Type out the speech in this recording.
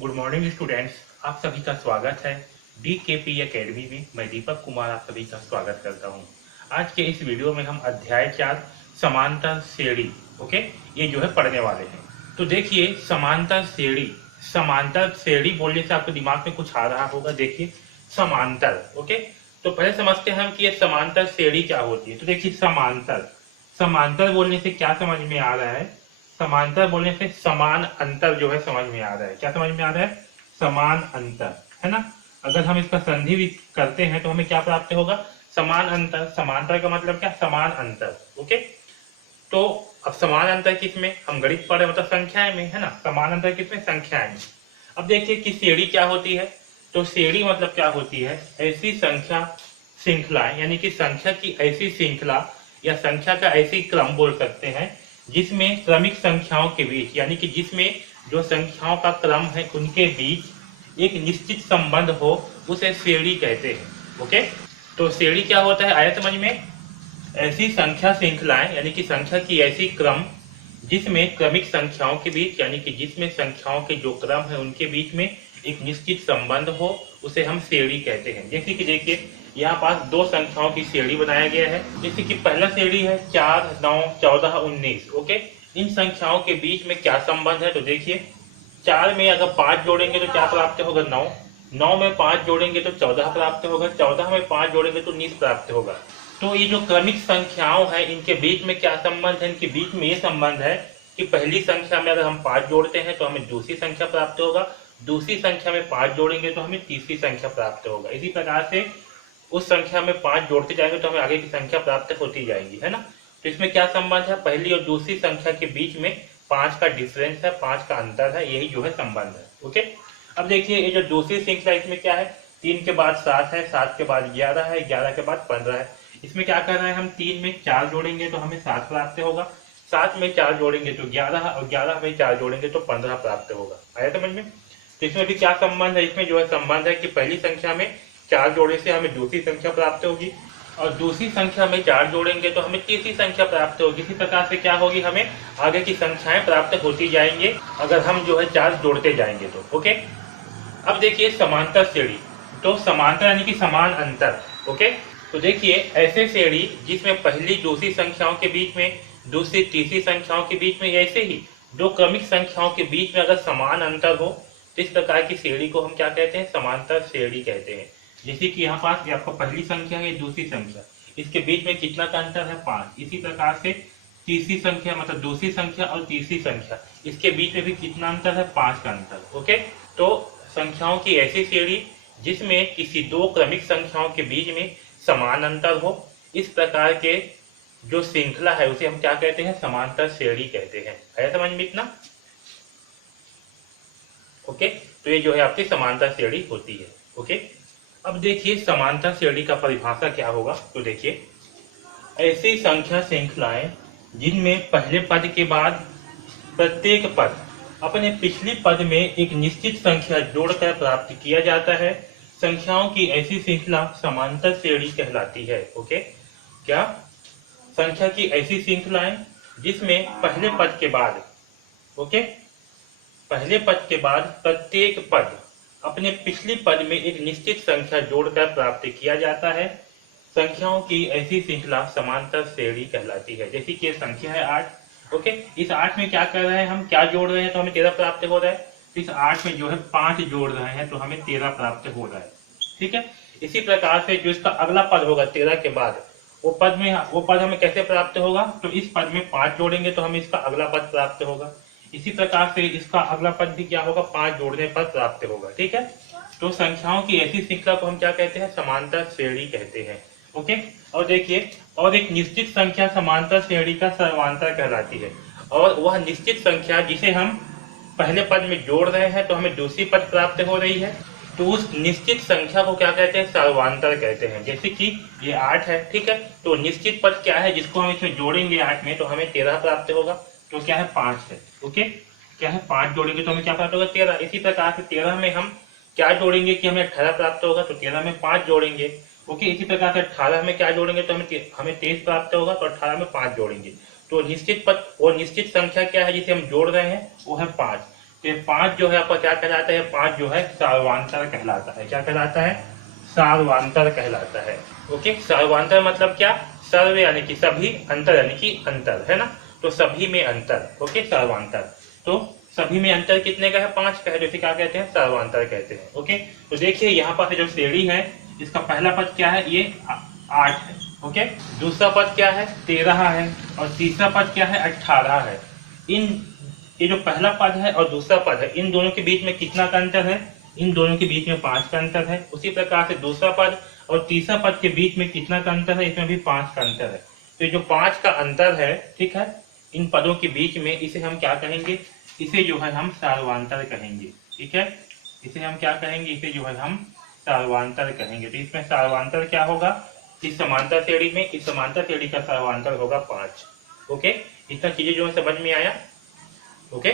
Good morning students, आप सभी का स्वागत है डीकेपी एकेडमी में। मैं दीपक कुमार आप सभी का स्वागत करता हूं। आज के इस वीडियो में हम अध्याय 4 समांतर श्रेणी ये जो है पढ़ने वाले हैं। तो देखिए समांतर श्रेणी बोलने से आपके दिमाग में कुछ आ रहा होगा। देखिए समांतर तो पहले समझते हैं हम कि ये समांतर श्रेणी क्या होती है। तो देखिए समांतर बोलने से क्या समझ में आ रहा है। समांतर बोलने से समान अंतर जो है समझ में आ रहा है। क्या समझ में आ रहा है? समान अंतर, है ना। अगर हम इसका संधि भी करते हैं तो हमें क्या प्राप्त होगा? समान अंतर। समांतर का मतलब क्या? समान अंतर। तो अब समान अंतर किसमें? हम गणित पढ़े मतलब संख्याएं में, है ना। समान अंतर किसमें? संख्याएं में। अब देखिए कि श्रेणी क्या होती है। तो श्रेणी मतलब क्या होती है? ऐसी संख्या श्रृंखलाएं, यानी कि संख्या की ऐसी श्रृंखला या संख्या का ऐसी क्रम बोल सकते हैं जिसमें क्रमिक संख्याओं के बीच, यानी कि जिसमें जो संख्याओं का क्रम है उनके बीच एक निश्चित संबंध हो, उसे श्रेणी कहते हैं। तो श्रेणी क्या होता है? आया समझ में? ऐसी संख्या श्रृंखलाएं, यानी कि संख्या की ऐसी क्रम जिसमें क्रमिक संख्याओं के बीच, यानी कि जिसमें संख्याओं के जो क्रम है उनके बीच में एक निश्चित संबंध हो, उसे हम श्रेणी कहते हैं। जैसे कि देखिए यहाँ पास दो संख्याओं की श्रेणी बनाया गया है। जैसे कि पहला श्रेणी है 4, 9, 14, 19। इन संख्याओं के बीच में क्या संबंध है? तो देखिए 4 में अगर 5 जोड़ेंगे तो क्या प्राप्त होगा? 9। 9 में 5 जोड़ेंगे तो 14 प्राप्त होगा। 14 में 5 जोड़ेंगे तो 19 प्राप्त होगा। तो ये जो क्रमिक संख्याओं है इनके बीच में क्या संबंध है? इनके बीच में ये संबंध है कि पहली संख्या में अगर हम 5 जोड़ते हैं तो हमें दूसरी संख्या प्राप्त होगा। दूसरी संख्या में 5 जोड़ेंगे तो हमें तीसरी संख्या प्राप्त होगा। इसी प्रकार से उस संख्या में 5 जोड़ते जाएंगे तो हमें आगे की संख्या प्राप्त होती जाएगी, है ना। तो इसमें क्या संबंध है? पहली और दूसरी संख्या के बीच में 5 का डिफरेंस है, 5 का अंतर है, यही जो है संबंध है। अब देखिए ये जो दूसरी श्रृंखला इसमें क्या है? 3 के बाद 7 है, 7 के बाद 11 है, 11 के बाद 15 है। इसमें क्या कर रहे हैं हम? 3 में 4 जोड़ेंगे तो हमें 7 प्राप्त होगा। 7 में 4 जोड़ेंगे तो 11, और 11 में 4 जोड़ेंगे तो 15 प्राप्त होगा। आया समझ में? तो इसमें भी क्या संबंध है? इसमें जो है संबंध है कि पहली संख्या में 4 जोड़ने से हमें दूसरी संख्या प्राप्त होगी, और दूसरी संख्या में 4 जोड़ेंगे तो हमें तीसरी संख्या प्राप्त होगी। इसी प्रकार से क्या होगी? हमें आगे की संख्याएं प्राप्त होती जाएंगे अगर हम जो है 4 जोड़ते जाएंगे तो। अब देखिए समांतर श्रेणी। तो समांतर यानी कि समान अंतर। तो देखिए ऐसे श्रेणी जिसमें पहली दूसरी संख्याओं के बीच में, दूसरी तीसरी संख्याओं के बीच में, ऐसे ही दो क्रमिक संख्याओं के बीच में अगर समान अंतर हो तो इस प्रकार की श्रेणी को हम क्या कहते हैं? समांतर श्रेणी कहते हैं। जैसे कि यहाँ पास आपको पहली संख्या है, दूसरी संख्या, इसके बीच में कितना का अंतर है? 5। इसी प्रकार से तीसरी संख्या मतलब दूसरी संख्या और तीसरी संख्या, इसके बीच में भी कितना अंतर है? 5 का अंतर। तो संख्याओं की ऐसी श्रेणी जिसमें किसी दो क्रमिक संख्याओं के बीच में समान अंतर हो, इस प्रकार के जो श्रृंखला है उसे हम क्या कहते हैं? समांतर श्रेणी कहते हैं। है समझ में इतना? तो ये जो है आपकी समांतर श्रेणी होती है। अब देखिए समांतर श्रेणी का परिभाषा क्या होगा। तो देखिए ऐसी संख्या श्रृंखलाएं जिनमें पहले पद के बाद प्रत्येक पद अपने पिछले पद में एक निश्चित संख्या जोड़कर प्राप्त किया जाता है, संख्याओं की ऐसी श्रृंखला समांतर श्रेणी कहलाती है। क्या? संख्या की ऐसी श्रृंखलाएं जिसमें पहले पद के बाद पहले पद के बाद प्रत्येक पद अपने पिछले पद में एक निश्चित संख्या जोड़कर प्राप्त किया जाता है, संख्याओं की ऐसी श्रृंखला समांतर श्रेणी कहलाती है। जैसे कि संख्या है 8। इस 8 में क्या कर रहे हैं हम? क्या जोड़ रहे हैं तो हमें 13 प्राप्त हो रहा है। इस 8 में जो है 5 जोड़ रहे हैं तो हमें 13 प्राप्त हो रहा है। ठीक है। इसी प्रकार से जो इसका अगला पद होगा 13 के बाद, वो पद हमें कैसे प्राप्त होगा? तो इस पद में 5 जोड़ेंगे तो हमें इसका अगला पद प्राप्त होगा। इसी प्रकार से इसका अगला पद भी क्या होगा? 5 जोड़ने पर प्राप्त होगा। ठीक है। तो संख्याओं की ऐसी श्रृंखला को हम क्या कहते हैं? समांतर श्रेणी कहते हैं। और देखिए और एक निश्चित संख्या समांतर श्रेणी का सर्वांतर कहलाती है, और वह निश्चित संख्या जिसे हम पहले पद में जोड़ रहे हैं तो हमें दूसरी पद प्राप्त हो रही है, तो उस निश्चित संख्या को क्या कहते हैं? सर्वांतर कहते हैं। जैसे कि ये 8 है, ठीक है। तो निश्चित पद क्या है जिसको हम इसमें जोड़ेंगे 8 में तो हमें 13 प्राप्त होगा। तो क्या है? 5 है। क्या है? 5 जोड़ेंगे तो हमें क्या प्राप्त होगा? 13। इसी प्रकार से 13 में हम क्या जोड़ेंगे कि हमें 18 प्राप्त होगा, तो 13 में 5 जोड़ेंगे। इसी प्रकार से 18 में क्या जोड़ेंगे तो हमें 23 प्राप्त होगा, तो 18 में 5 जोड़ेंगे। तो निश्चित पद और निश्चित संख्या क्या है जिसे हम जोड़ रहे हैं? वो है 5। तो ये 5 जो है आपका क्या कहलाता है, 5 जो है सार्वांतर कहलाता है। क्या कहलाता है, सार्वांतर कहलाता है। ओके, सार्वांतर मतलब क्या, सर्व यानी कि सभी, अंतर यानी कि अंतर, है ना, तो सभी में अंतर। ओके, सार्वांतर, तो सभी में अंतर कितने का है, 5 का है, जो क्या कहते हैं, सार्वांतर कहते हैं। ओके, तो देखिए यहाँ पर जो श्रेणी है, इसका पहला पद क्या है, ये 8 है। ओके, दूसरा पद क्या है, 13 है, और तीसरा पद क्या है, 18 है। ये जो पहला पद है और दूसरा पद है, इन दोनों के बीच में कितना का अंतर है, इन दोनों के बीच में 5 का अंतर है। उसी प्रकार से दूसरा पद और तीसरा पद के बीच में कितना का अंतर है, इसमें भी 5 का अंतर है। तो ये जो 5 का अंतर है, ठीक है, इन पदों के बीच में, इसे हम क्या कहेंगे, इसे जो है हम सार्वांतर कहेंगे। ठीक है, इसे हम क्या कहेंगे, इसे जो है हम सार्वांतर कहेंगे। तो इसमें सार्वांतर क्या होगा, इस समांतर श्रेणी में, इस समांतर श्रेणी का सार्वांतर होगा 5। ओके, इतना चीजें जो है समझ में आया। ओके।